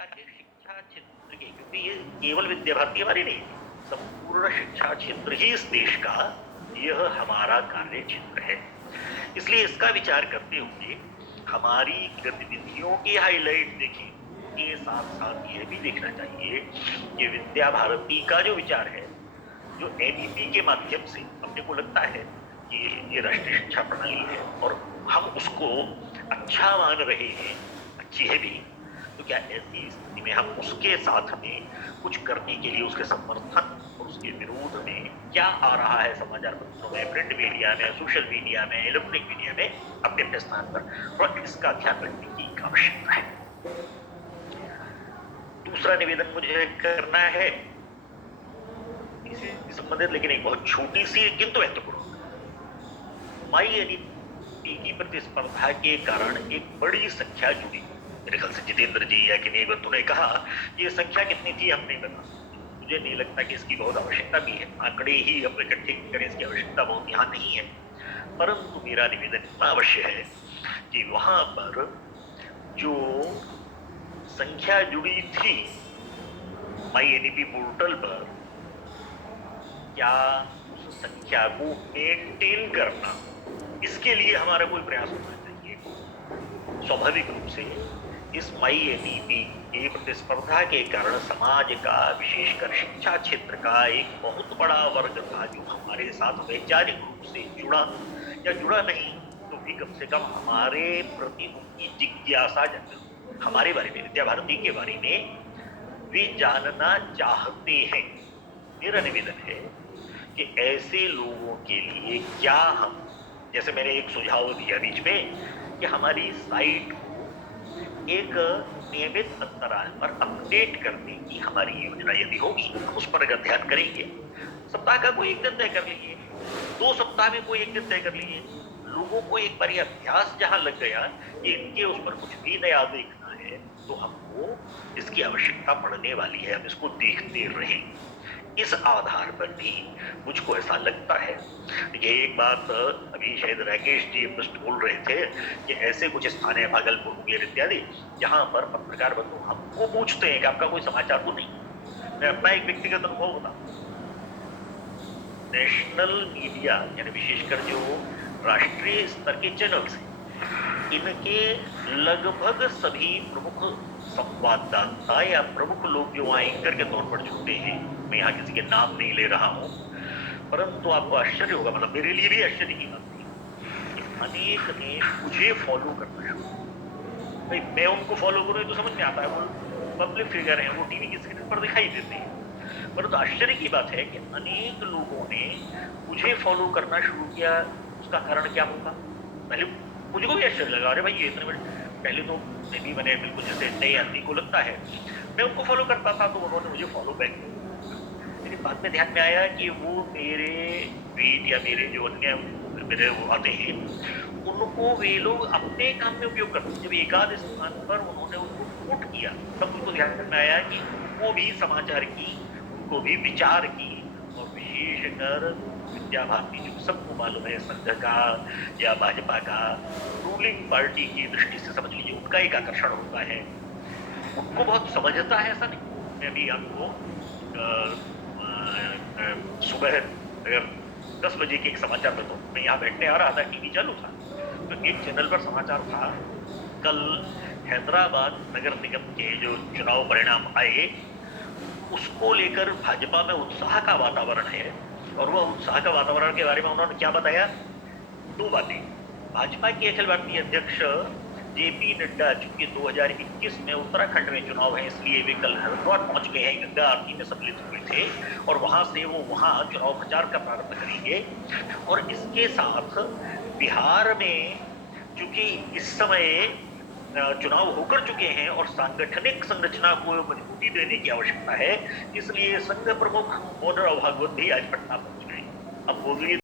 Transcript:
प्रकार के शिक्षा क्षेत्र के, क्योंकि ये केवल विद्या भारती हमारी नहीं, संपूर्ण शिक्षा क्षेत्र ही इस देश का यह हमारा कार्य क्षेत्र है। इसलिए इसका विचार करते हुए हमारी गतिविधियों की हाईलाइट देखिए, के साथ साथ यह भी देखना चाहिए कि विद्या भारती का जो विचार है, जो एनईपी के माध्यम से अपने को लगता है कि ये राष्ट्रीय शिक्षा प्रणाली है और हम उसको अच्छा मान रहे हैं, अच्छी है भी, तो क्या ऐसी स्थिति में हम उसके साथ में कुछ करने के लिए उसके समर्थन और उसके विरोध में क्या आ रहा है समाचार पत्रों में, प्रिंट मीडिया में, सोशल मीडिया में, इलेक्ट्रॉनिक मीडिया में, अपने अपने स्थान पर, और इसका ध्यान रखने की आवश्यकता है। दूसरा निवेदन मुझे करना है इसी संबंधित, लेकिन एक बहुत छोटी सी किंतु महत्वपूर्ण, माई एनईपी की प्रतिस्पर्धा के कारण एक बड़ी संख्या जुड़ी। मेरे ख्याल से जितेंद्र जी या किन्हीं बंधु ने कहा ये संख्या कितनी थी हम नहीं बता सकते, मुझे नहीं लगता कि इसकी बहुत आवश्यकता भी है, आंकड़े ही हम इकट्ठे करें, इसकी आवश्यकता बहुत यहाँ नहीं है। परंतु मेरा निवेदन इतना अवश्य है कि वहां पर जो संख्या जुड़ी थी माई एनईपी पोर्टल पर, क्या उस संख्या को मेंटेन करना, इसके लिए हमारा कोई प्रयास होना चाहिए। स्वाभाविक रूप से इस माई एनईपी की प्रतिस्पर्धा के कारण समाज का, विशेषकर शिक्षा क्षेत्र का एक बहुत बड़ा वर्ग था जो हमारे साथ वैचारिक रूप से जुड़ा या जुड़ा नहीं तो भी कम से कम हमारे प्रति उनकी जिज्ञासा जगा, हमारे बारे में, विद्या भारती के बारे में वे जानना चाहते हैं। मेरा निवेदन है कि ऐसे लोगों के लिए क्या हम, जैसे मैंने एक सुझाव दिया बीच में कि हमारी साइट को एक नियमित अंतराल पर अपडेट करने की हमारी योजना यदि होगी, हम उस पर अगर ध्यान करेंगे, सप्ताह का कोई एक दिन तय कर लीजिए, 2 सप्ताह में कोई एक दिन तय कर लीजिए, लोगों को एक बार अभ्यास जहां लग गया कि इनके उस पर कुछ भी नया देखना है तो हमको इसकी आवश्यकता पड़ने वाली है, हम इसको देखते रहें। इस आधार पर भी मुझको ऐसा लगता है, ये एक बात अभी शायद राकेश जी बोल रहे थे कि ऐसे कुछ स्थान है भागलपुर, मुंगेर इत्यादि, जहां पर पत्रकार बंधु हमको पूछते हैं कि आपका कोई समाचार तो नहीं। मैं अपना एक व्यक्तिगत अनुभव बताऊं, नेशनल मीडिया यानी विशेषकर जो राष्ट्रीय स्तर के चैनल्स हैं, इनके लगभग सभी प्रमुख संवाददाता या प्रमुख लोग जो एंकर के तौर पर जुड़ते हैं, मैं यहाँ किसी के नाम नहीं ले रहा हूं, परंतु आपको आश्चर्य होगा, मतलब मेरे लिए भी आश्चर्य की बात थी कि अनेक ने मुझे फॉलो करना शुरू। भाई मैं उनको फॉलो करूं तो समझ में आता है, वो पब्लिक फिगर हैं, वो टीवी की स्क्रीन पर दिखाई देते हैं, परंतु आश्चर्य की बात है कि अनेक लोगों ने मुझे फॉलो करना शुरू किया। उसका कारण क्या होगा? पहले मुझे को भी आश्चर्य लगा, अरे भाई ये इतने बड़े, पहले तो नहीं, मैंने बिल्कुल जैसे नए आदमी को लगता है, मैं उनको फॉलो करता था तो उन्होंने मुझे फॉलो बैक किया, लेकिन बाद में ध्यान में आया कि वो मेरे ट्वीट या मेरे जो अन्य मेरे वो आते हैं उनको वे लोग अपने काम में उपयोग करते हैं। जब एकाध स्थान पर उन्होंने उनको कोट किया तब उनको ध्यान में आया कि वो भी समाचार की, उनको भी विचार की, और विशेषकर विद्या भारती जो सबको मालूम है संघ का या भाजपा का रूलिंग पार्टी की दृष्टि से समझ लीजिए उनका एक आकर्षण होता है, उनको बहुत समझता है, ऐसा नहीं। मैं अभी आपको सुबह अगर 10 बजे के एक समाचार बताऊं, मैं यहाँ बैठने आ रहा था, टीवी चालू था, तो एक चैनल पर समाचार था, कल हैदराबाद नगर निगम के जो चुनाव परिणाम आए उसको लेकर भाजपा में उत्साह का वातावरण है, और वह उत्साह का वातावरण के बारे में उन्होंने क्या बताया? 2 बातें। भाजपा के अखिल भारतीय अध्यक्ष जेपी नड्डा, चूंकि 2021 में उत्तराखंड में चुनाव है इसलिए वे कल हरिद्वार पहुंच गए हैं, गंगा आरती में सम्मिलित हुए थे, और वहां से वो वहां चुनाव प्रचार का प्रारंभ करेंगे। और इसके साथ बिहार में चूंकि इस समय चुनाव होकर चुके हैं और सांगठनिक संरचना को मजबूती देने की आवश्यकता है, इसलिए संघ प्रमुख मोहन राव भागवत भी आज पटना पहुंच गए। अब बोलिए